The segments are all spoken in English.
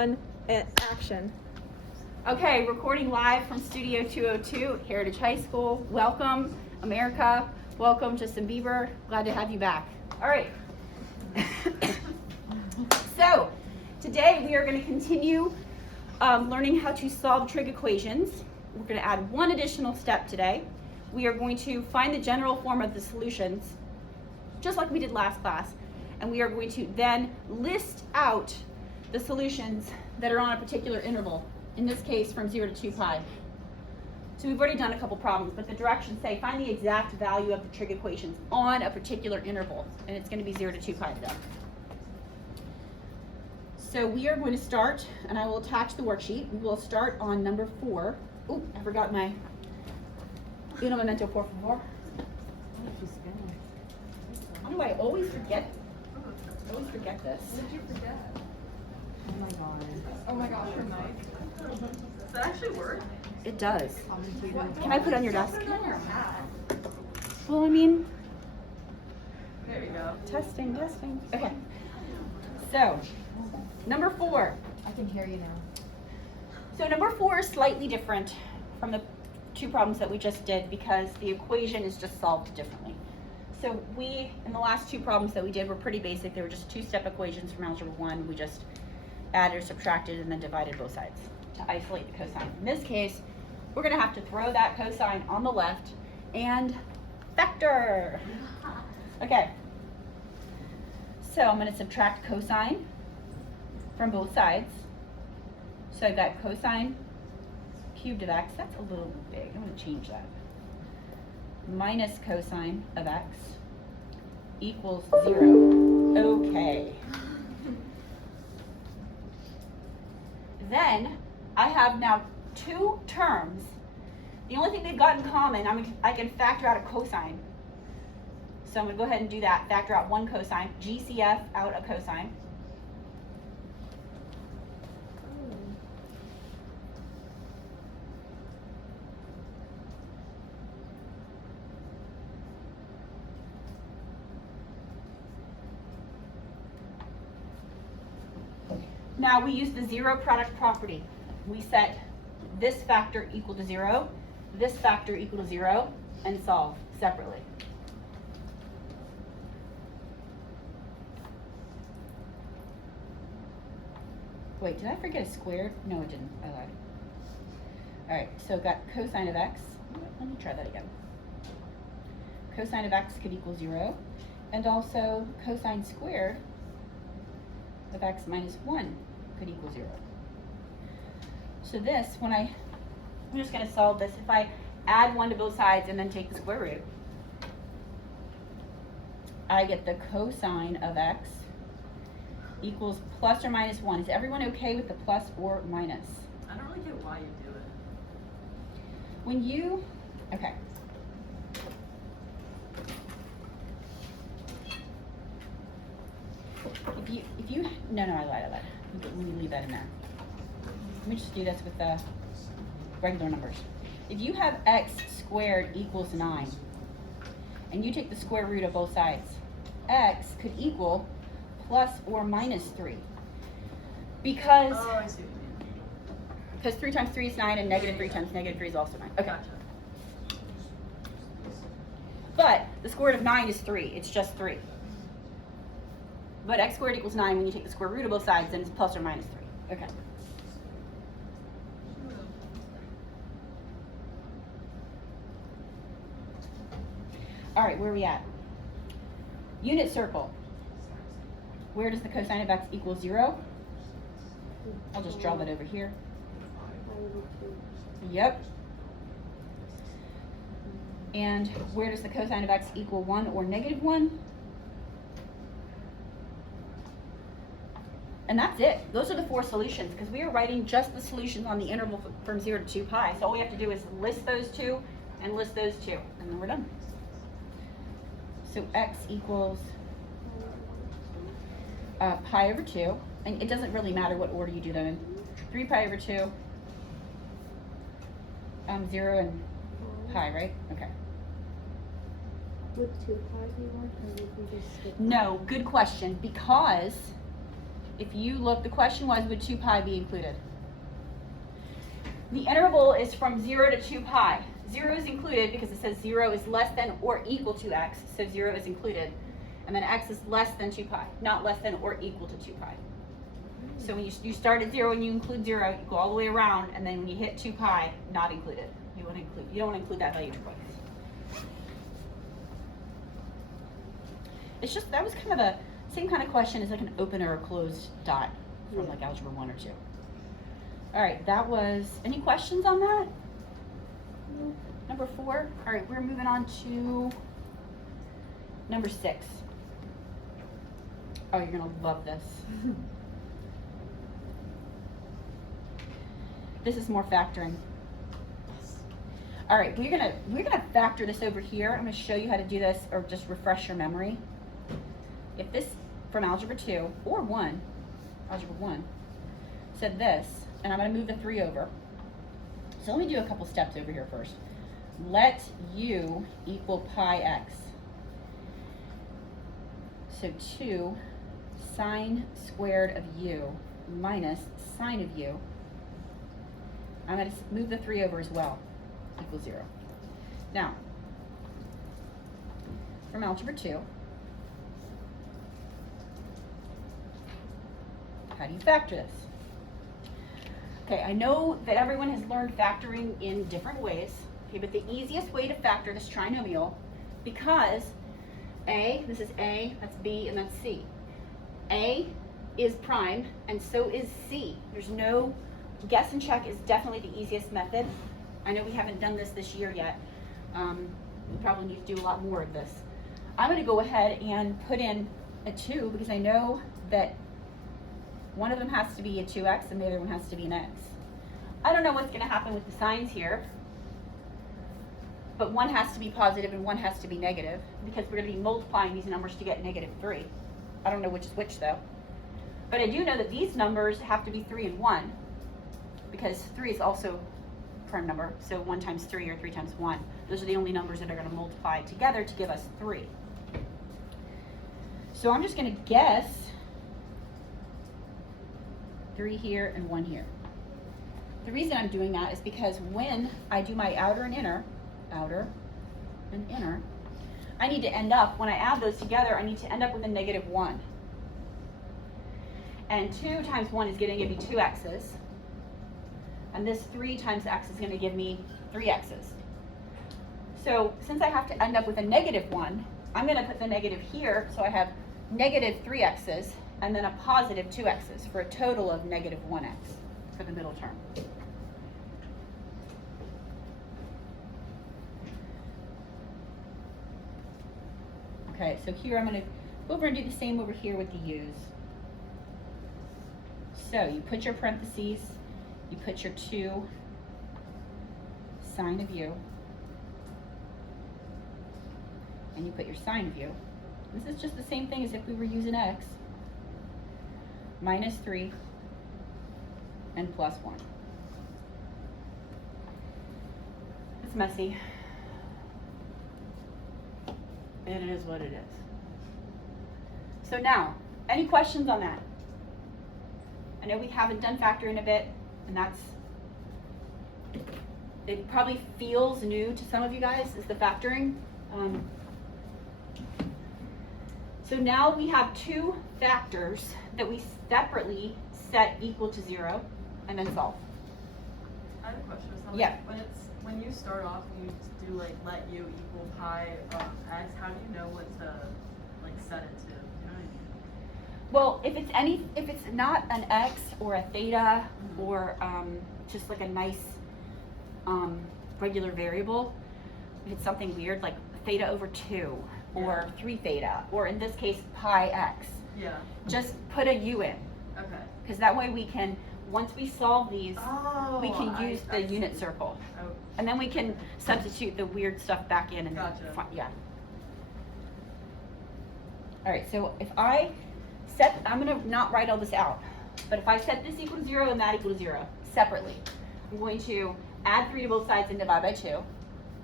1, and action. Okay, recording live from Studio 202, Heritage High School. Welcome, America. Welcome, Justin Bieber. Glad to have you back. All right. So, today we are going to continue learning how to solve trig equations. We're going to add one additional step today. We are going to find the general form of the solutions, just like we did last class. And we are going to then list out the solutions that are on a particular interval, in this case from 0 to 2 pi. So we've already done a couple problems, but the directions say find the exact value of the trig equations on a particular interval, and it's going to be 0 to 2 pi today. So we are going to start, and I will attach the worksheet. We will start on number 4. Oh, I forgot my uno momento por favor. Why do I always forget? I always forget this. What did you forget? Oh my god. Oh my gosh, your mic. Does that actually work? It does. What? Can I put it on your desk? Put it on your hat. Well, I mean, There you go. testing. Okay. So, number 4. I can hear you now. So number 4 is slightly different from the two problems that we just did because the equation is just solved differently. So we, in the last two problems that we did, were pretty basic. They were just two-step equations from Algebra 1. We just added or subtracted and then divided both sides to isolate the cosine. In this case, we're going to have to throw that cosine on the left and factor. Okay. So I'm going to subtract cosine from both sides. So I've got cosine cubed of x. That's a little big. I'm going to change that. Minus cosine of x equals 0. Okay. Then I have now two terms. The only thing they've got in common, I can factor out a cosine. So I'm going to go ahead and do that. Factor out one cosine. GCF out a cosine. Now we use the zero product property. We set this factor equal to 0, this factor equal to 0, and solve separately. Wait, did I forget a squared? No, I didn't. I lied. All right, so got cosine of x. Let me try that again. Cosine of x could equal 0, and also cosine squared of x minus 1 could equal 0. So this, I'm just going to solve this. If I add 1 to both sides and then take the square root, I get the cosine of x equals plus or minus 1. Is everyone okay with the plus or minus? I don't really get why you do it. When you, okay. No, I lied. Let me leave that in there. Let me just do this with the regular numbers. If you have x squared equals 9, and you take the square root of both sides, x could equal plus or minus 3. Because, Oh, I see what you mean. because 3 times 3 is 9, and negative 3 times negative 3 is also 9. Okay. Gotcha. But the square root of 9 is 3. It's just 3. But x squared equals 9 when you take the square root of both sides, then it's plus or minus 3. Okay. All right, where are we at? Unit circle. Where does the cosine of x equal 0? I'll just draw that over here. Yep. And where does the cosine of x equal 1 or negative 1? And that's it. Those are the 4 solutions because we are writing just the solutions on the interval from 0 to 2 pi. So all we have to do is list those 2 and list those 2, and then we're done. So x equals pi over 2, and it doesn't really matter what order you do them in. 3 pi over 2, 0 and pi, right? Okay. With 2 pi, do you want, or would we just skip? No, good question, because if you look, the question was, would 2 pi be included? The interval is from 0 to 2 pi. 0 is included because it says 0 is less than or equal to x, so 0 is included. And then x is less than 2 pi, not less than or equal to 2 pi. So when you start at 0 and you include 0, you go all the way around, and then when you hit 2 pi, not included. You don't want to include that value twice. It's just, that was kind of a same kind of question as like an open or a closed dot from like algebra 1 or 2. All right, that was, any questions on that? No. Number 4. All right, we're moving on to number 6. Oh, you're gonna love this. This is more factoring. All right, we're gonna factor this over here. I'm gonna show you how to do this, or just refresh your memory. If this from algebra 2 or 1, algebra 1, said this, and I'm gonna move the 3 over. So let me do a couple steps over here first. Let u equal pi x. So 2 sine squared of u minus sine of u. I'm going to move the 3 over as well, equals 0. Now, from algebra 2, how do you factor this? Okay, I know that everyone has learned factoring in different ways, okay, but the easiest way to factor this trinomial, because A, this is A, that's B, and that's C. A is prime, and so is C. There's no, guess and check is definitely the easiest method. I know we haven't done this year yet. We probably need to do a lot more of this. I'm going to go ahead and put in a 2 because I know that one of them has to be a 2x and the other one has to be an x. I don't know what's going to happen with the signs here, but one has to be positive and one has to be negative because we're going to be multiplying these numbers to get -3. I don't know which is which though. But I do know that these numbers have to be 3 and 1 because 3 is also a prime number. So 1 times 3 or 3 times 1. Those are the only numbers that are going to multiply together to give us 3. So I'm just going to guess 3 here and 1 here. The reason I'm doing that is because when I do my outer and inner, I need to end up, when I add those together, I need to end up with a -1. And 2 times 1 is going to give me 2 x's. And this 3 times x is going to give me 3 x's. So since I have to end up with a -1, I'm going to put the negative here, so I have -3 x's and then a positive 2 x's for a total of -1 x for the middle term. Okay, so here I'm going to go over and do the same over here with the u's. So you put your parentheses, you put your 2 sine of u, and you put your sine of u. This is just the same thing as if we were using x, -3 and +1. It's messy, and it is what it is. So now, any questions on that? I know we haven't done factoring a bit, and it probably feels new to some of you guys, is the factoring. So now we have 2 factors that we separately set equal to 0 and then solve. I have a question. Yeah. When you start off and you just do like let u equal pi x, how do you know what to like set it to? You know what I mean? Well, if it's not an x or a theta or just like a nice regular variable, if it's something weird like theta over 2 or 3 theta, or in this case pi x, Yeah. just put a u in. Okay. Because that way we can, once we solve these, we can I use the unit see. circle. Oh, And then we can substitute the weird stuff back in and Gotcha. yeah. All right, so if I set, I'm gonna not write all this out, but if I set this equal to 0 and that equal to 0 separately, I'm going to add 3 to both sides and divide by 2.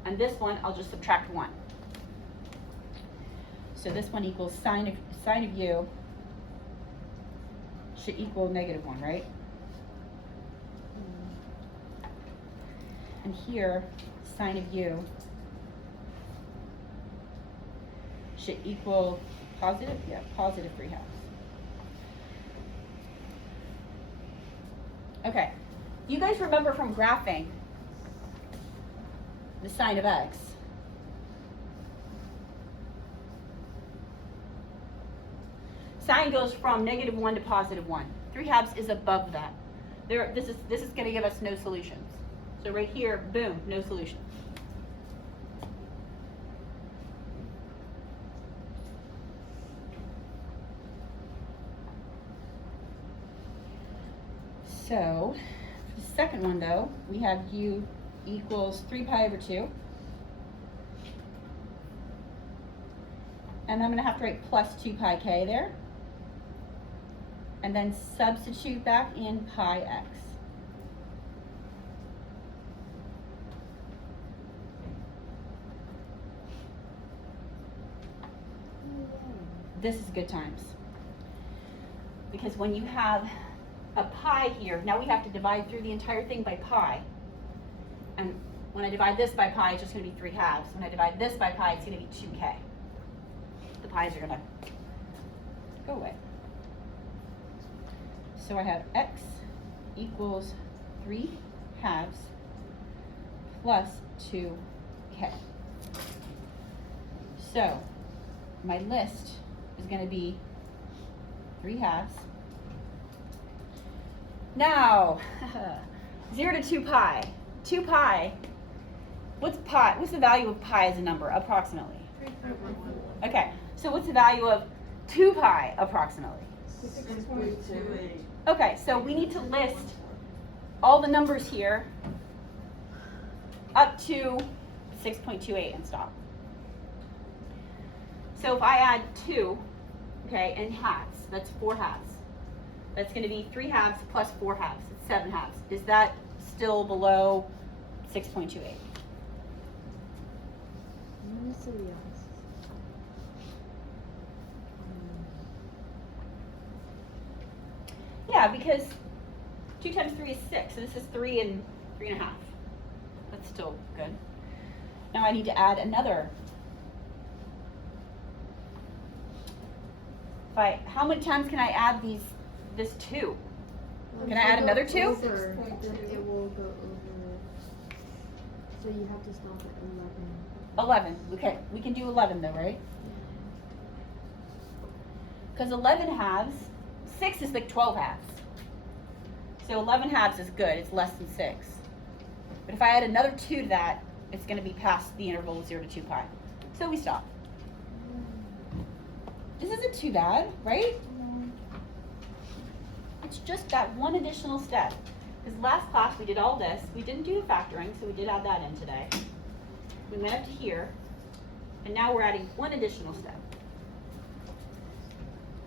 And this one, I'll just subtract 1. So this one equals sine of u should equal -1, right? And here, sine of u should equal positive, yeah, positive 3/2. Okay, you guys remember from graphing the sine of x. Sine goes from -1 to +1. 3/2 is above that. This is going to give us no solutions. So right here, boom, no solution. So the second one though, we have u equals 3π/2. And I'm going to have to write plus 2πk there. And then substitute back in pi x. This is good times. Because when you have a pi here, now we have to divide through the entire thing by pi. And when I divide this by pi, it's just going to be 3/2. When I divide this by pi, it's going to be 2k. The pi's are going to go away. So I have x equals 3/2 plus 2k. So my list is going to be 3/2. Now, 0 to 2 pi. 2 pi, what's pi? What's the value of pi as a number, approximately? 3/4. Okay, so what's the value of 2 pi, approximately? 6.28. Okay, so we need to list all the numbers here up to 6.28 and stop. So if I add 2, okay, and halves, that's 4/2. That's going to be 3/2 plus 4/2. It's 7/2. Is that still below 6.28? Let me see, yes. Yeah, because 2 times 3 is 6, so this is 3 and 3.5. That's still good. Now I need to add another. How many times can I add this 2? Can I add another 2? Then it will go over. So you have to stop at 11. 11. Okay, we can do 11 though, right? Because 11/2, 6 is like 12/2. So 11/2 is good, it's less than 6. But if I add another 2 to that, it's going to be past the interval of 0 to 2 pi. So we stop. This isn't too bad, right? It's just that one additional step. Because last class we did all this. We didn't do the factoring, so we did add that in today. We went up to here, and now we're adding one additional step.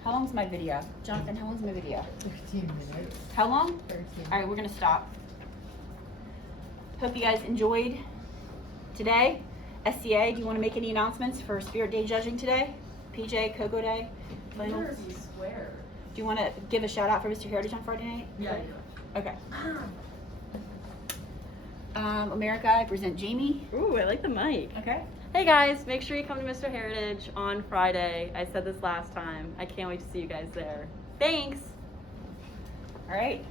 How long's my video? Jonathan, how long's my video? 15 minutes. How long? 13. All right, we're going to stop. Hope you guys enjoyed today. SCA, do you want to make any announcements for Spirit Day judging today? PJ, Cocoa Day? Final? Better be square. Do you want to give a shout out for Mr. Heritage on Friday night? Yeah, yeah. Okay. America, I present Jamie. Ooh, I like the mic. Okay. Hey guys, make sure you come to Mr. Heritage on Friday. I said this last time. I can't wait to see you guys there. Thanks. All right.